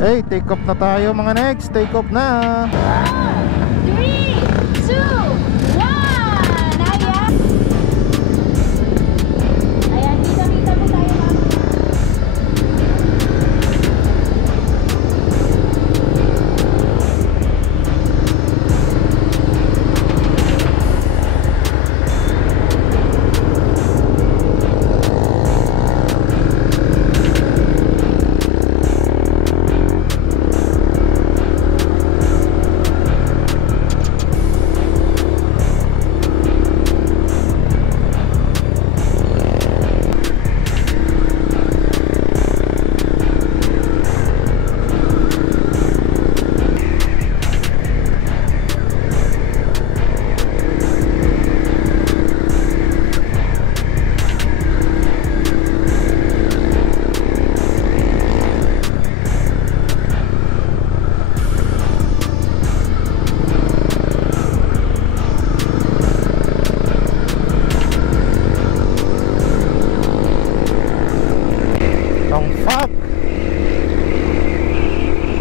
Hey, take off na tayo mga next. Take off na. 3, 2, 1. Ayan, kita po tayo mga.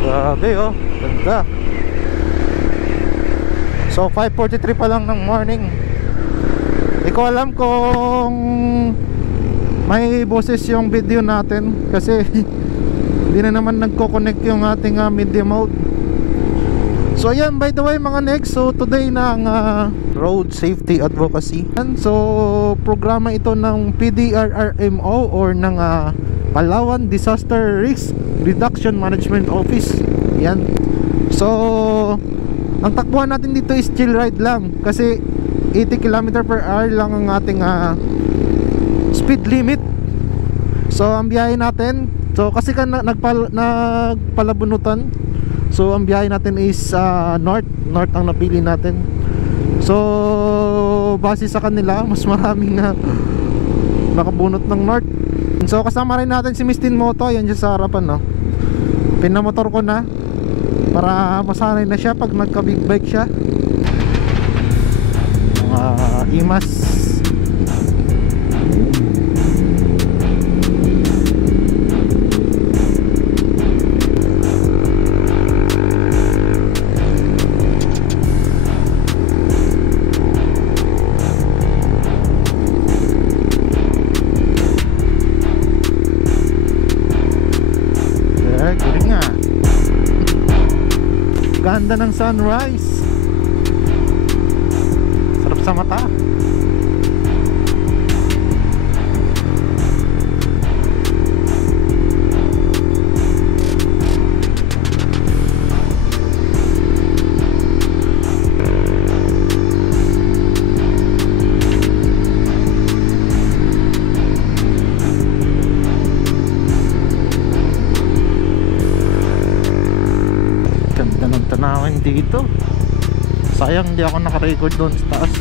Grabe oh, ganda. So 5:43 pa lang ng morning. Hindi ko alam kung may boses yung video natin kasi hindi na naman nagko-connect yung ating media mode. So ayan, by the way mga next, so today na ang Road Safety Advocacy. And so programa ito ng PDRRMO or ng Palawan Disaster Risk Reduction Management Office. Yan. So ang takbuhan natin dito is chill ride lang kasi 80 km/h lang ang ating speed limit. So ang biyahe natin, so kasi nagpalabunutan, so ang biyahe natin is north ang napili natin. So base sa kanila, mas maraming nakabunot ng north. So kasama rin natin si Miss Tinmoto, yan dyan sa harapan no. Pinamotor ko na para masanay na siya pag nagka big bike siya. Imas. Galing nga. Ganda ng sunrise. Sarap sa mata. Ganda ng tanawin dito. Sayang hindi ako naka-record doon sa taas.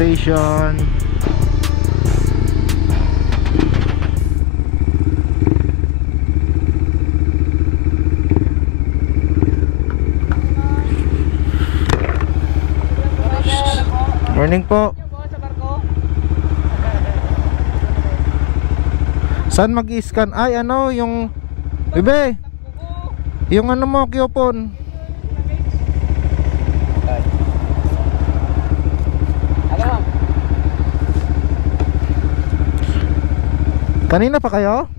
Station. Morning po. Saan mag-i-scan? Ay ano yung bebe, yung ano mo, Kyopon. Kanina pa kayo?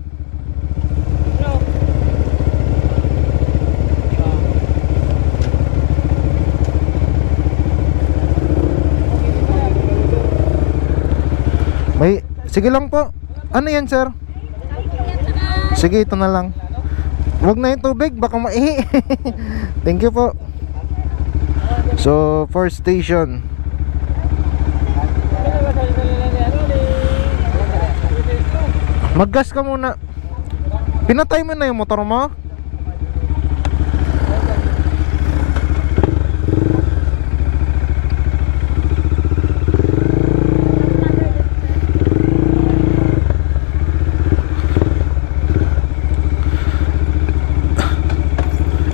May, sige lang po. Ano yan, sir? Sige, ito na lang. Huwag na yung tubig, baka maihi. Thank you po. So, first station. Maggas ka muna. Pinatay mo na yung motor mo?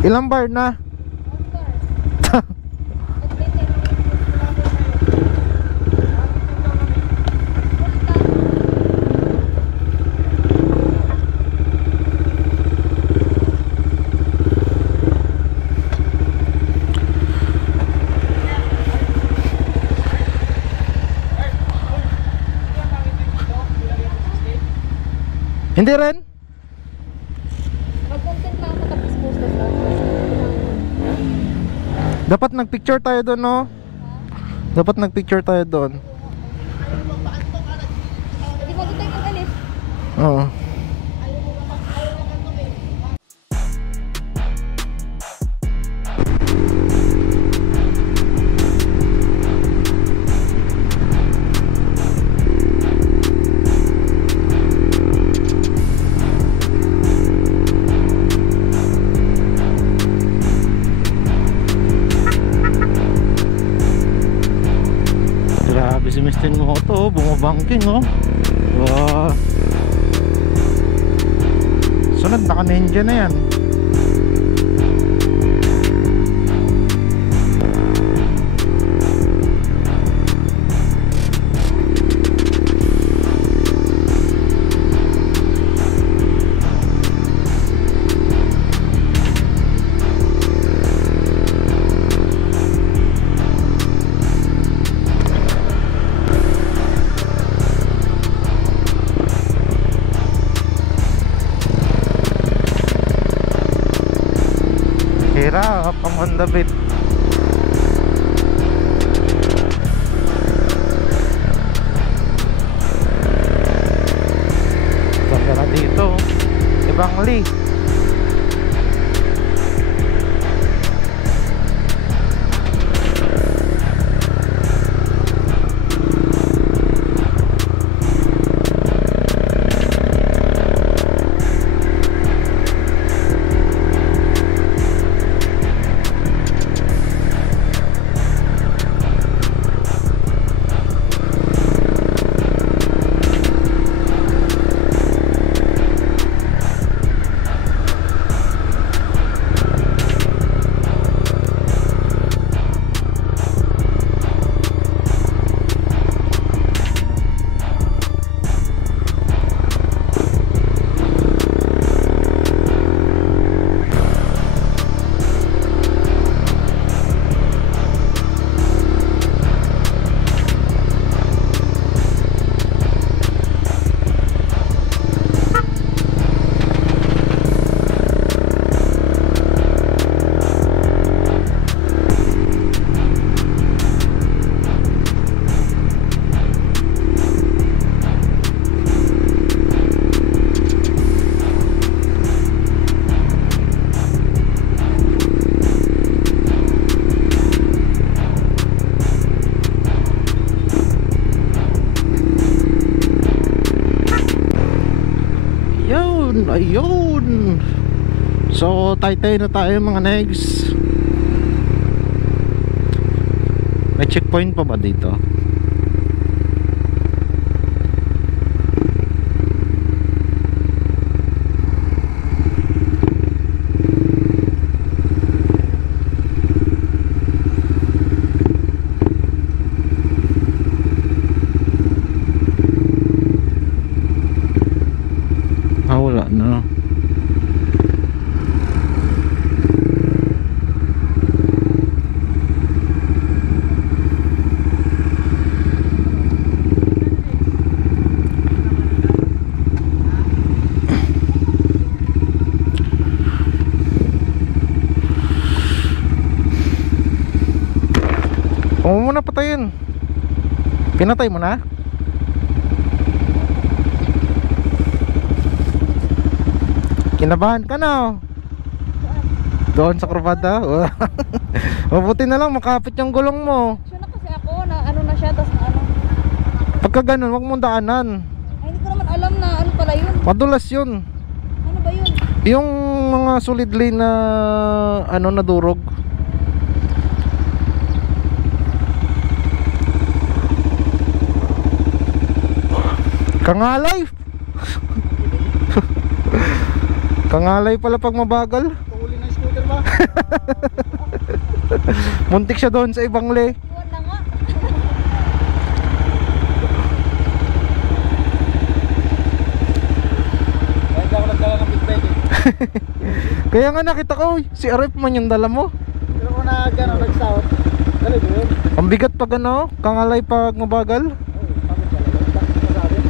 Ilang bar na? Hindi rin? Mag-content ka ako tapos post ka. Dapat nagpicture tayo doon, no? Dapat nagpicture tayo doon. Hindi mo tayo mag-alis. Oo. Grabe si Mr. Moto, bumabangking, oh. Wow. Sunod, naka ninja na yan. Hirap ang Honda Beat. Ganda na dito. Ibang Lee. Ayun. So tay-tay na tayo mga negs. May checkpoint pa ba dito? Wala na. Pinatay mo na? Kinabahan ka na oh. Doon sa kurbada. Mabuti na lang makapit yung gulong mo. Siya na kasi ako, na ano na siya, tapos na ano. Pagka ganun, wag mong daanan. Ay, hindi ko naman alam na ano pala yun. Madulas yun. Ano ba yun? Yung mga solid lane na ano na durog. Kangalay. Kangalay pala pag mabagal. Tuhuli ng scooter ba? Muntik siya doon sa ibang le. Iwan na nga. Kahit ako nagdala ng big bike eh. Kaya nga nakita ko, si Arif man yung dala mo. Pero kung nag-south, dali ba yun? Ang bigat pag ano, kangalay pag mabagal. Pagod talaga. Bakit masabi?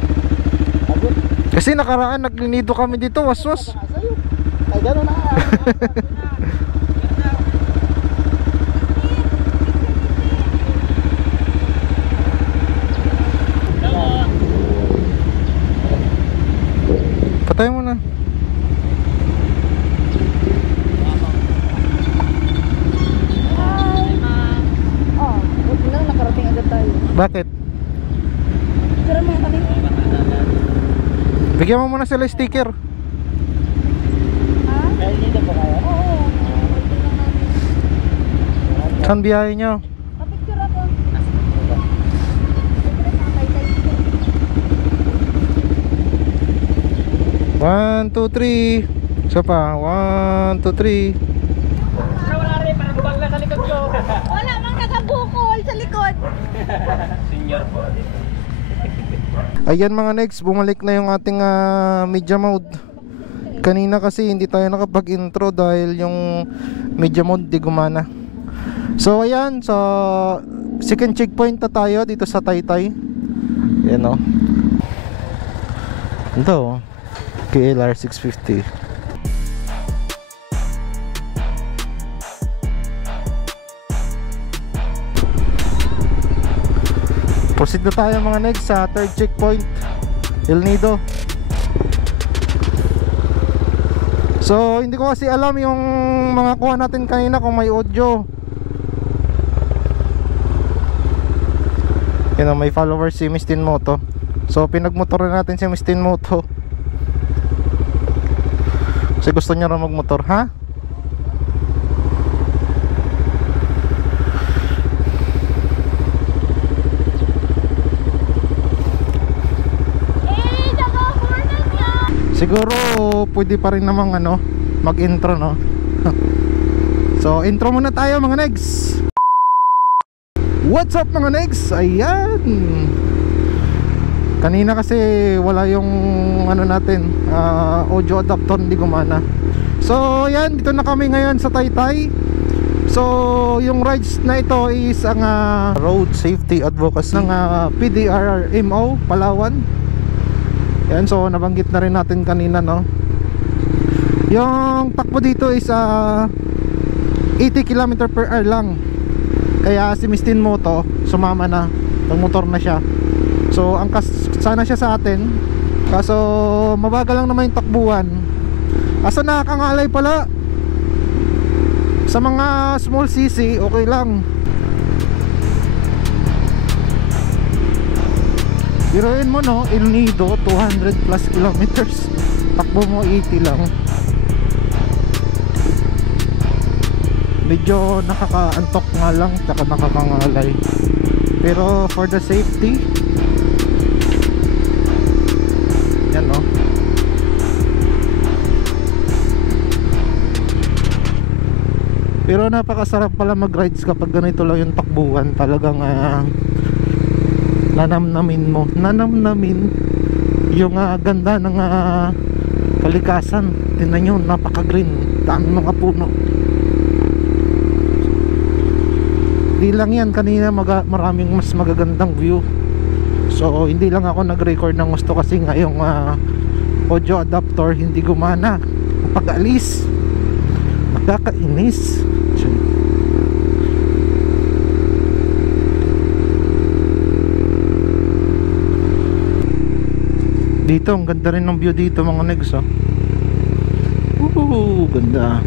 Pagod. Kasi nakaraan naglinido kami dito, waswas. Baka sa'yo. Ay gano'n na. Patay mo na. Oh, buti lang nakarating agad tayo. Bakit? Sira mo kami. Bigyan mo muna sila sticker. Ha? Kaya dito pa kaya? Oo. Buti lang namin. Saan biyahe nyo? Kapicture ako. Siyempre, nakakaitay. 1, 2, 3. Isa pa. 1, 2, 3. Wala rin, parang bubag na sa likod ko. Wala mang nakabukol sa likod. Senior po. Ayan mga next, bumalik na yung ating media mode. Kanina kasi hindi tayo nakapag-intro dahil yung media mode di gumana. So ayan, so second checkpoint na tayo dito sa Taytay. Ayan o. Ito o, KLR 650. Proceed na tayo mga next sa third checkpoint, El Nido. So hindi ko kasi alam yung mga kuha natin kanina kung may audio. Yan o, may followers si Miss Tin Moto. So pinagmotoran natin si Miss Tin Moto kasi gusto niya rin magmotor, ha? Siguro pwede pa rin namang ano, mag-intro no. So intro muna tayo mga negs. What's up mga negs? Ayan. Kanina kasi wala yung ano natin, audio adapter, hindi gumana. So ayan, dito na kami ngayon sa Taytay. So yung rides na ito is ang Road Safety Advocacy ng PDRMO Palawan. Yan, so nabanggit na rin natin kanina no. Yung takbo dito is 80 km per hour lang. Kaya si Miss Tin Moto sumama na, nagmotor na siya. So angkas sana siya sa atin. Kaso mabagal lang naman yung takbuhan. Asa nakakangalay pala. Sa mga small cc okay lang. Biruin mo no, El Nido 200 plus kilometers, takbo mo 80 lang. Medyo nakakaantok nga lang, tsaka nakakangalay. Pero for the safety, yan no. Pero napakasarap pala mag-rides kapag ganito lang yung takbuhan. Talagang nanamnamin yung ganda ng kalikasan. Tingnan nyo, napaka-green, dami mga puno. Di lang yan, kanina maraming mas magagandang view. So hindi lang ako nag-record ng gusto kasi nga yung audio adapter hindi gumana. Pag-alis nakakainis. Dito, ang ganda rin ng view dito mga negs, oh. Ganda.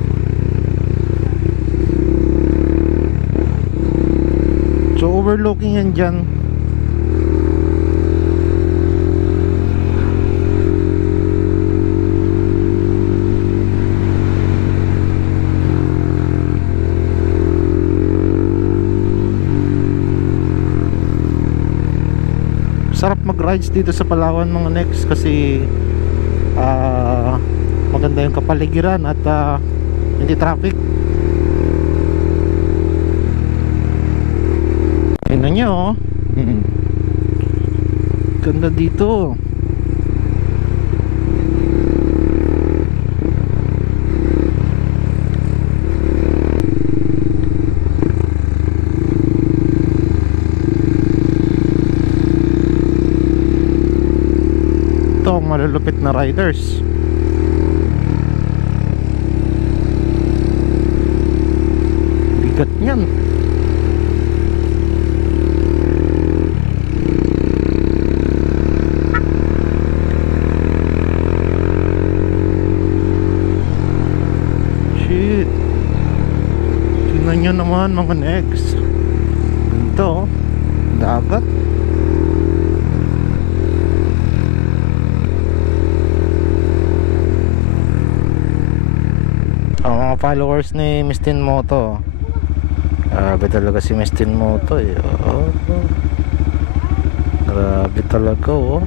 So overlooking yan dyan. Sarap mag-rides dito sa Palawan mga next kasi maganda yung kapaligiran at hindi traffic. Tingnan nyo, oh. Ganda dito. Ito ang malulupit na riders. Bigat niyan. Shit. Tingnan nyo naman mga negs. Ito, dagat. Ang mga followers ni Mistin Moto, grabe talaga si Mistin Moto, eh. Oh. Grabe talaga, oh.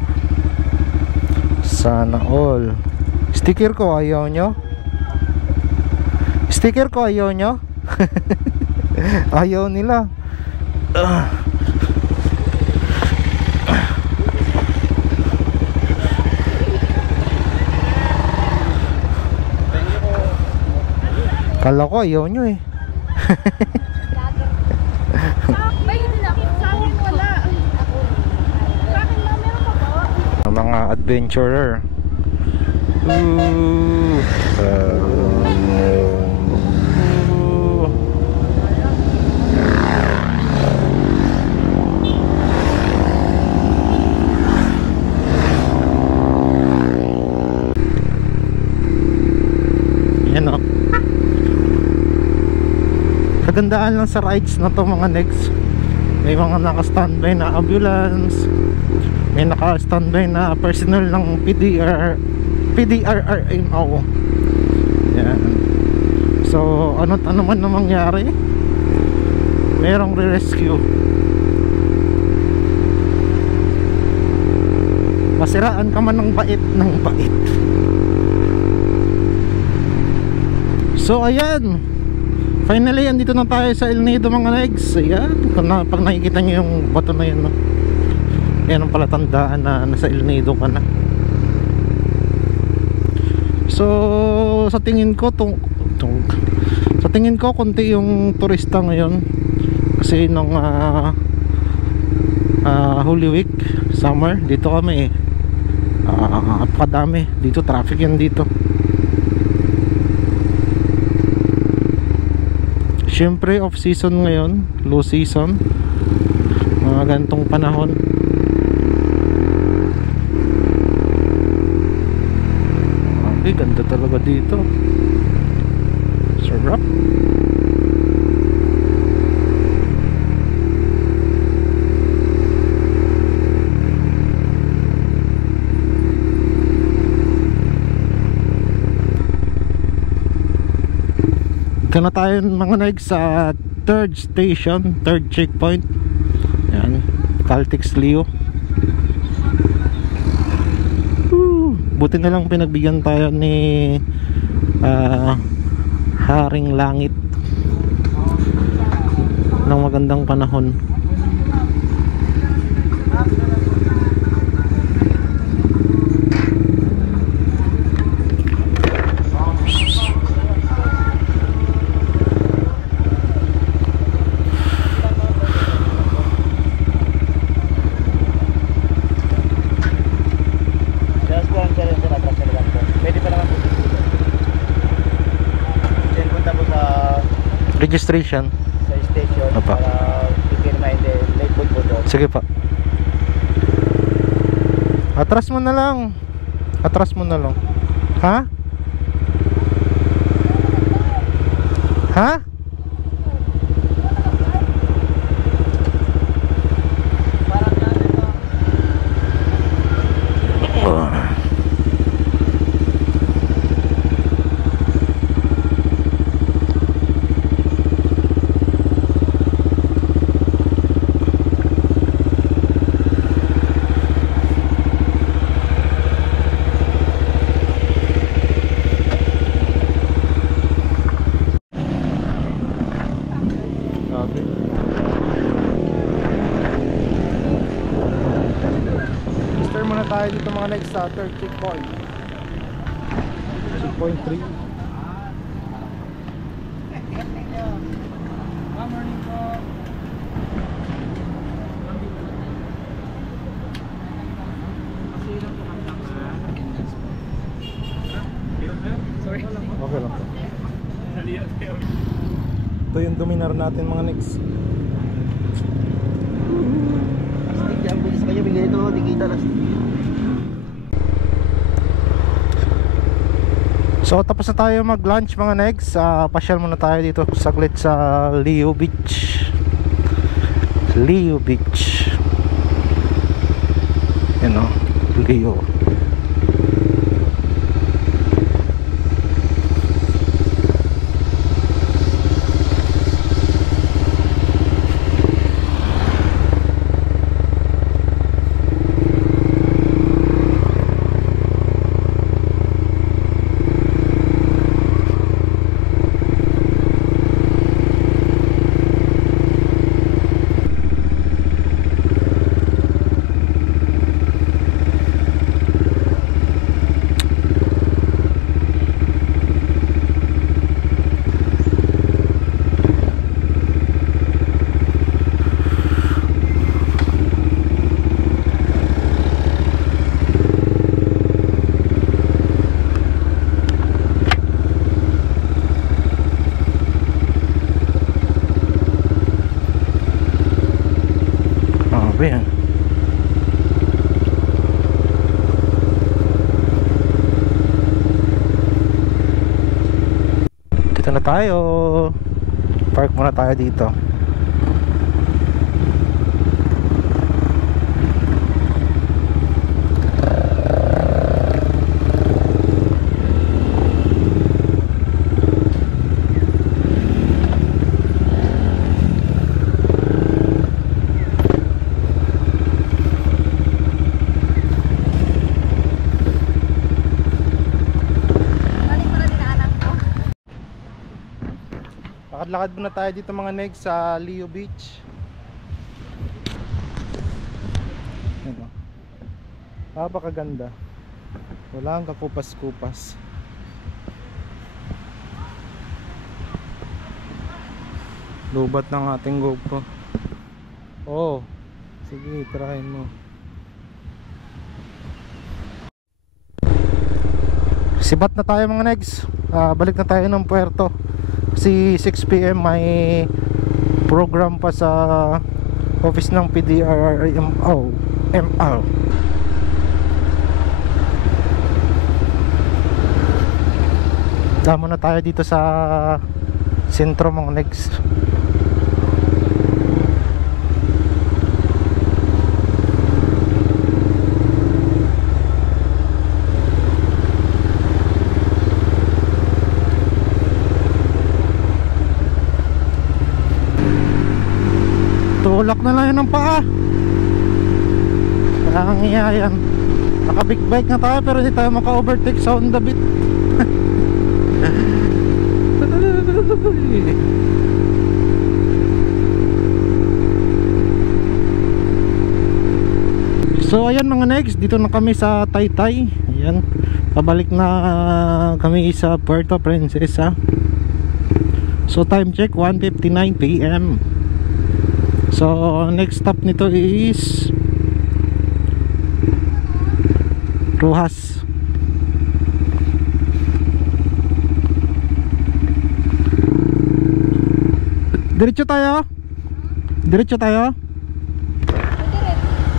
Sana all. Sticker ko ayaw nyo? Sticker ko ayaw nyo? Ayaw nila. Kala ko ayaw nyo, eh. May hindi na. Sa akin wala. Sa akin lang meron pa po. Mga adventurer. Ooh. Yan, oh. Kagandaan lang sa rides na to mga negs. May mga naka-standby na ambulance, may naka-standby na personnel ng PDRRMO. Yan. So ano man na mangyari, merong re-rescue. Masiraan ka man ng bait. So ayan, finally andito na tayo sa El Nido mga negs. Ayan, pag nakikita nyo yung bato na yun, no? Yan ang palatandaan na nasa El Nido ka na. So sa tingin ko sa tingin ko konti yung turista ngayon kasi nung Holy Week summer dito kami, apakadami dito, traffic yan dito. Siyempre off season ngayon, low season, mga ganitong panahon. Okay, ganda talaga dito. Sarap. Dito na tayo mga negs sa third station, third checkpoint. Yan, Caltex Leo. Buti na lang pinagbigyan tayo ni Haring Langit ng magandang panahon. Registration sa station Apa. para pipirmahin din. May food po doon. sige pa, atras mo na lang. Atras mo na lang. Ha? Ha? Parang yan ito. Grabe. Start muna tayo dito mga next sa third checkpoint. Checkpoint 3. Morning po. Sorry. Okay lang po. Ito yung dominar natin mga next. Astig yan, bilis kayo bigay ito, di kita na. So tapos na tayo mag lunch mga next. Pasyal muna tayo dito saglit sa Leo Beach. Leo Beach. Yan o, Leo. Yan. Dito na tayo. Park muna tayo dito. Lakad-lakad muna tayo dito mga negs sa Leo Beach. Ano? Napakaganda. Wala ang kakupas-kupas. Lubat ng ating GoPro. Oh, sige, tirahin mo. Sibat na tayo mga negs. Balik na tayo ng puerto. Kasi 6 PM may program pa sa office ng PDRMO. MR. Damo na tayo dito sa sentro mga negs. Tulak na lang yun ng paa. Nangiyayan. Naka big bike na tayo pero hindi tayo maka-overtake sa Honda Beat. So ayan mga next, dito na kami sa Taytay. Ayan, pabalik na kami sa Puerto Princesa. So time check 1:59 PM. So next stop nito is Rojas. Diretso tayo? Diretso tayo?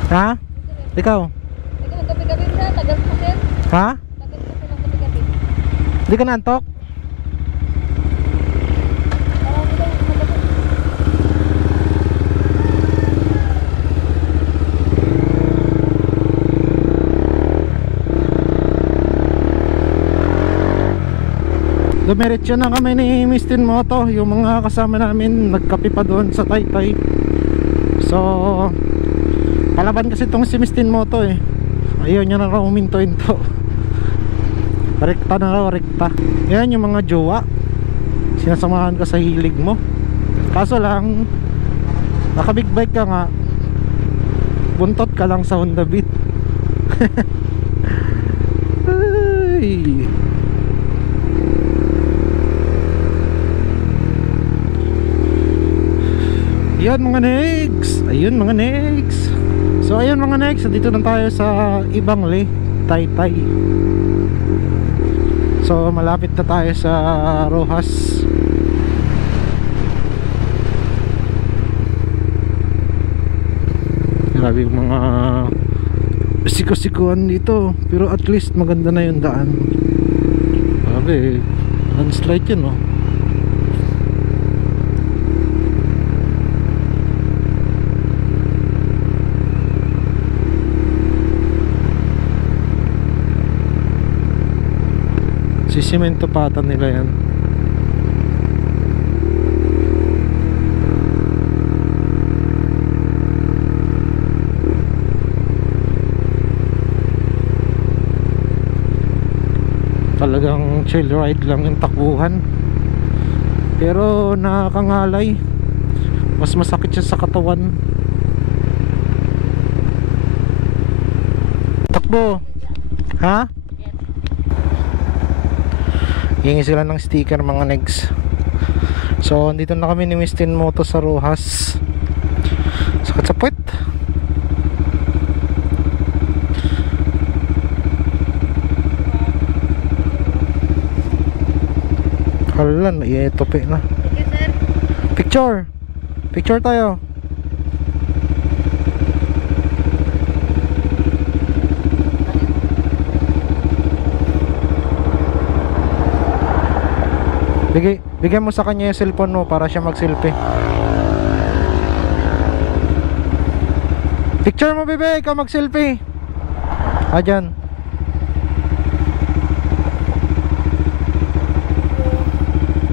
Ha? Ikaw? Ikaw, gabi-gabi na, tagal pa sir. Ha? Tagal ko lang gabi-gabi. Hindi ka naantok? Marami lang magabi. Dumiretso na kami ni Miss Tinmoto. Yung mga kasama namin nagkape pa doon sa Taytay. So palaban kasi itong si Miss Tinmoto eh. Ayaw niya na raw uminto-into. Rekta na raw, rekta. Yan yung mga jowa, sinasamahan ka sa hilig mo. Kaso lang, naka big bike ka nga, buntot ka lang sa Honda Beat. Ay. Yan mga negs. Ayun mga negs. So ayun mga negs, dito na tayo sa Ibangle, Taytay. So malapit na tayo sa Rojas. Grabe yung mga siko-sikuan dito. Pero at least maganda na yung daan. Grabe, landslide yun oh. Sisimento pata nila yan. Talagang chill ride lang yung takbuhan. Pero nakakangalay. Mas masakit siya sa katawan. Takbo. Ha? Hingi sila ng sticker mga negs. So dito na kami ni Miss Tinmoto sa Rojas. Sakit sa puwet. Hala, ietope na. Picture. Picture tayo. Bigyan mo sa kanya yung cellphone mo para siya mag-selfie. Picture mo bebe, ikaw mag-selfie. Dyan.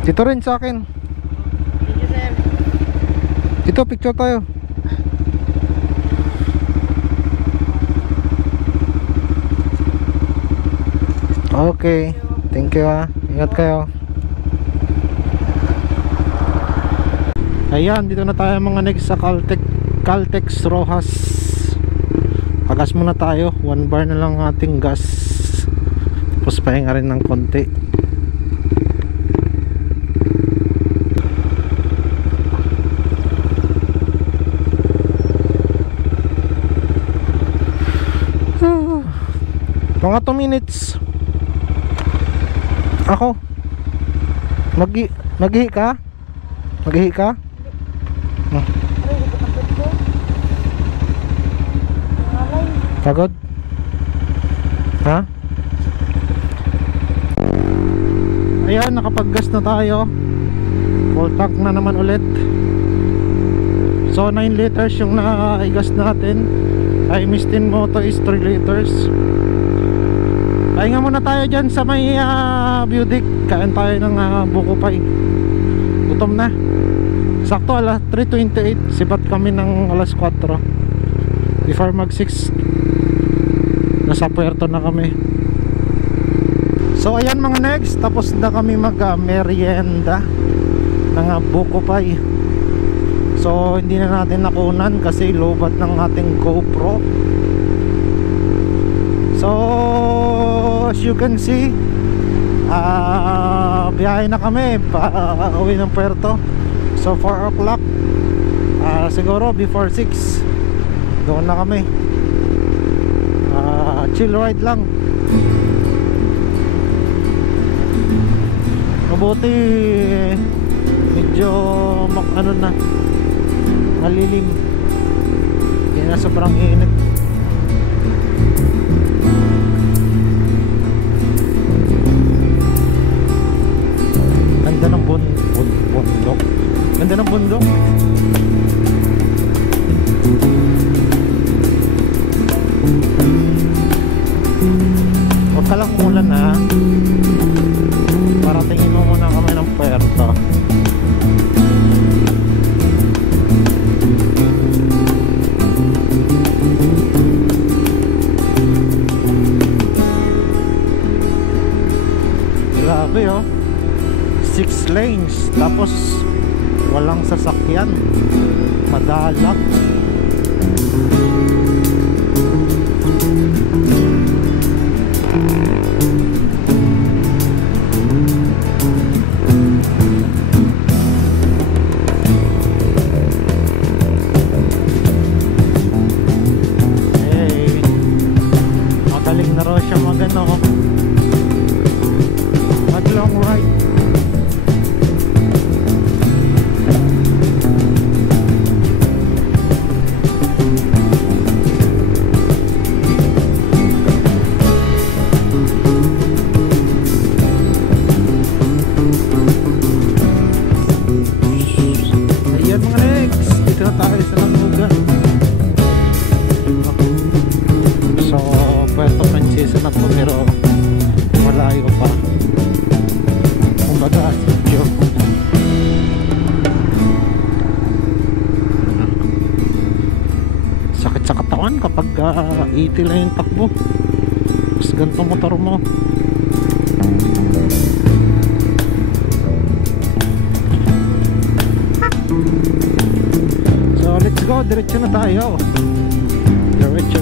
Dito rin sa akin. Dito, picture tayo. Okay, thank you ha. Ingat kayo. Ayan, dito na tayo mga next sa Caltex Rojas. Pagas muna tayo. 1 bar na lang ating gas. Tapos pahinga rin ng konti. Mga 2 minutes. Ako Maghihi ka? Maghihi ka? Pagod? Ha? Ayan, nakapag-gas na tayo. Full tank na naman ulit. So 9 liters yung naigas natin. Ay Miss Tinmoto is 3 liters. Pahinga muna tayo dyan sa may Budik. Kain tayo ng buko pie. Gutom na. Sakto alas 3:28. Sibat kami ng alas 4. Before mag 6 nasa puerto na kami. So ayan mga next, tapos na kami mag merienda ng buko pie. So hindi na natin nakunan kasi lobat ng ating GoPro. So as you can see, biyahe na kami pa uwi ng puerto. So 4 o'clock, siguro before 6 doon na kami. Chill ride lang. Mabuti medyo ano na, malilim, hindi na sobrang init. bundok. Ganda ng bundok. Huwag ka lang umulan ha. Paratingin mo muna kami ng puerto. Grabe oh, 6 lanes tapos walang sasakyan, madalang. Hey, magaling na raw siya magano, long ride. Ayan mga next, dito na tayo sa Langugan. So Puerto Princesa na po, pero malayo pa. Sakit sa katawan kapag 80 lang yung takbo, mas ganitong motor mo. So let's go, diretso na tayo.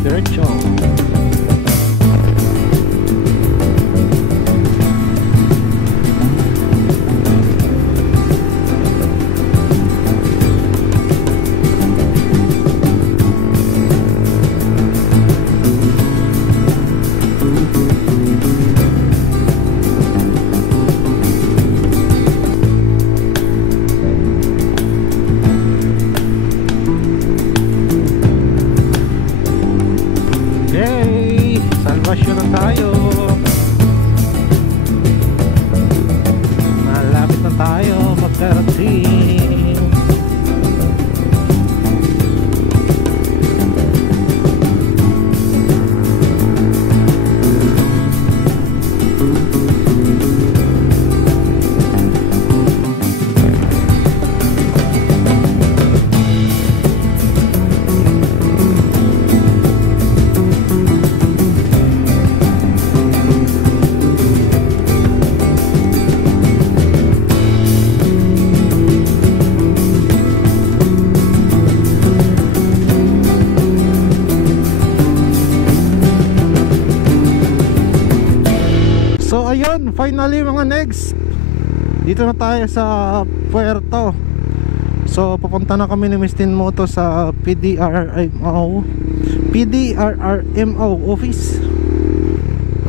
Diretso. Salvation na tayo. Malapit na tayo magkarating. So ayun, finally mga next, dito na tayo sa Puerto. So pupunta na kami ni Miss Tinmoto sa PDRRMO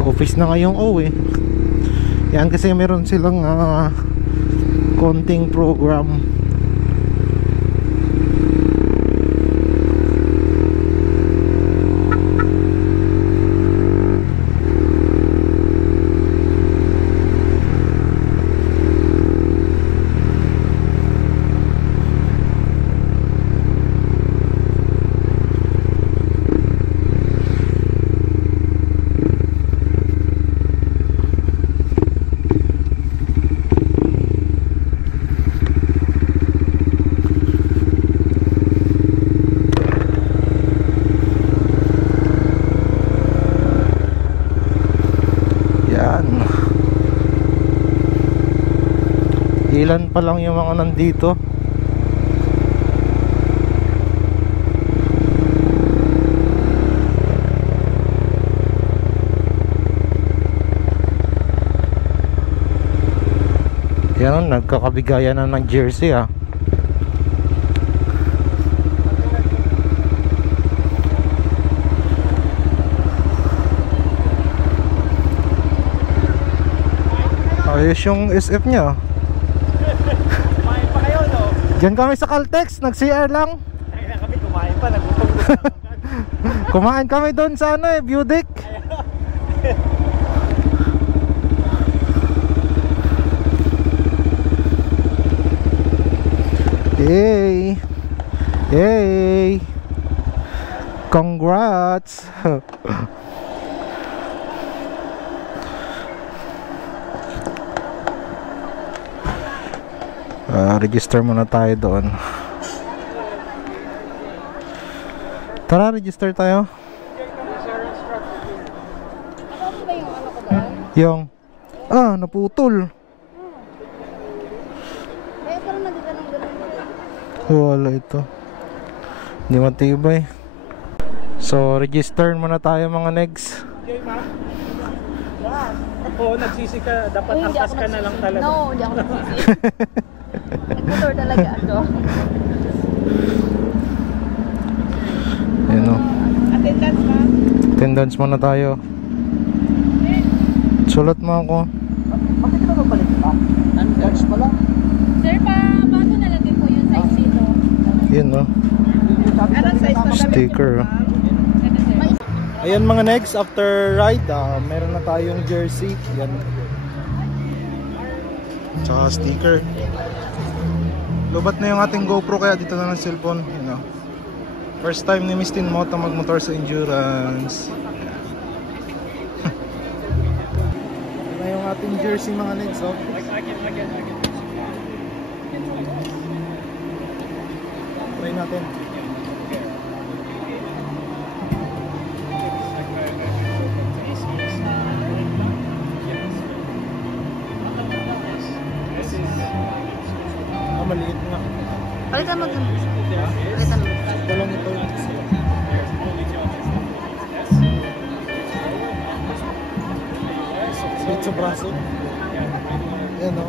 office na ngayong yan kasi meron silang konting program. Ilan pa lang yung mga nandito. Yan, nagkakabigayan na ng jersey ah. Ayos yung SF nya. Kumain pa kayo, no? Diyan kami sa Caltex, nag-CR lang. Ay na kami, kumain pa, nagutom na. Kumain kami doon sa ano view deck. birthday. Yay! Congrats! Register muna tayo doon. Tara, register tayo. Ano ba yung ano ko doon? Yung naputol. Kaya parang nagganong-ganon. Wala ito. Hindi matibay. So, register muna tayo mga negs. Okay, ma'am. Oo, nagsisi ka. Dapat Uy, hindi angkas ako ka na lang nagsisi. talaga. No, hindi ako nagsisi. Nagmotor talaga ako. Ayan o. Attendance ba? Attendance muna tayo. Sulat mo ako. Bakit ka mapalit pa? Attendance pala. Sir, bago na lang din po yung size dito. Yun o. Anong size pa? Sticker. Ayan mga negs, after ride, meron na tayong jersey. Yan. Tsaka sticker. Lubat na yung ating GoPro kaya dito na ng cellphone. You know. First time ni Miss Tin Moto magmotor sa endurance. Ito na yung ating jersey mga negs. Oh. Try natin. Maliit nga. Palitan mo dun. Palitan mo. Ito lang ito. Sweet sa braso. Yan o.